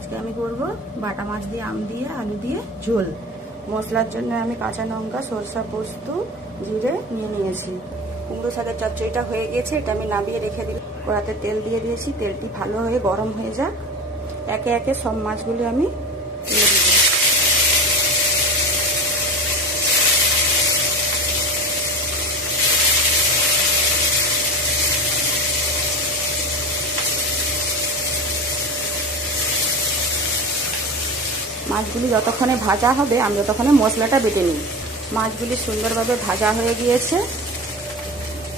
আজকে আমি করব বাটা মাছ দিয়ে আম দিয়ে আলু দিয়ে ঝোল। মশলার জন্য আমি কাঁচা লঙ্কা, সরষা, পোস্ত, জিরে নিয়ে নিয়েছি। কুমড়ো শাকের চচ্চড়িটা হয়ে গেছে, এটা আমি নামিয়ে রেখে দিলাম। কড়াতে তেল দিয়ে দিয়েছি, তেলটি ভালো হয়ে গরম হয়ে যাক। একে একে সব মাছগুলি আমি তুলে দিব। মাছগুলি যতক্ষণে ভাজা হবে আমি ততক্ষণে মশলাটা বেটে নিই। মাছগুলি সুন্দরভাবে ভাজা হয়ে গিয়েছে।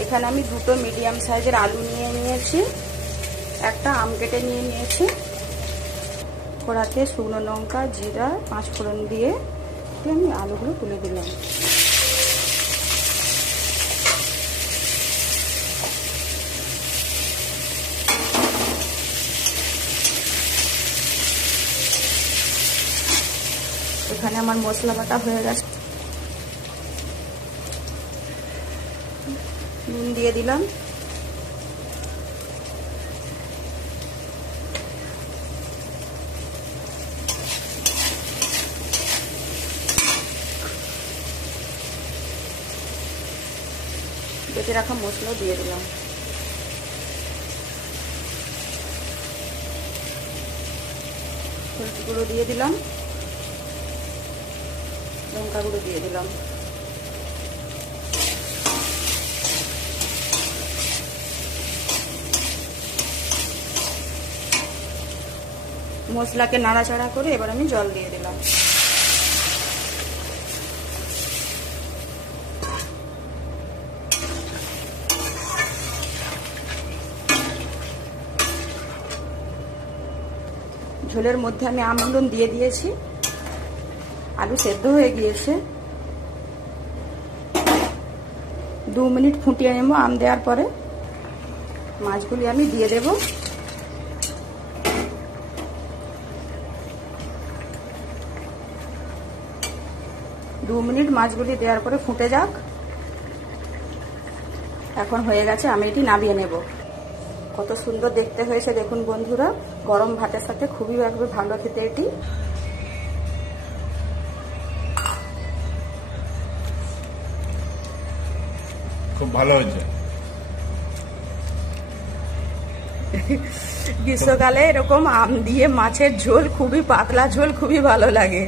এখানে আমি দুটো মিডিয়াম সাইজের আলু নিয়ে নিয়েছি, একটা আম কেটে নিয়ে নিয়েছি। কড়াতে শুকনো লঙ্কা, জিরা, 5 ফোড়ন দিয়ে আমি আলুগুলো তুলে দিলাম। এখানে আমার মশলা বাটা হয়ে গেছে, নুন দিয়ে দিলাম। বেটে রাখা মশলা দিয়ে দিলাম। হলুদ গুঁড়ো দিয়ে দিলাম, লঙ্কা গুঁড়ো দিয়ে দিলাম। মশলাকে নাড়াচাড়া করে এবার আমি জল দিয়ে দিলাম। ঝোলের মধ্যে আমি আমগুলো দিয়ে দিয়েছি। আলু সেদ্ধ হয়ে গিয়েছে। 2 মিনিট ফুটিয়ে নেব। আম দেওয়ার পরে মাছগুলি আমি দিয়ে দেব। দু মিনিট মাছগুলি দেওয়ার পরে ফুটে যাক। এখন হয়ে গেছে, আমি এটি নামিয়ে নেব। কত সুন্দর দেখতে হয়েছে দেখুন বন্ধুরা, গরম ভাতের সাথে খুবই লাগবে ভালো খেতে এটি। খুব ভালো হয়েছে। গ্রীষ্মকালে এরকম আম দিয়ে মাছের ঝোল, খুবই পাতলা ঝোল, খুবই ভালো লাগে।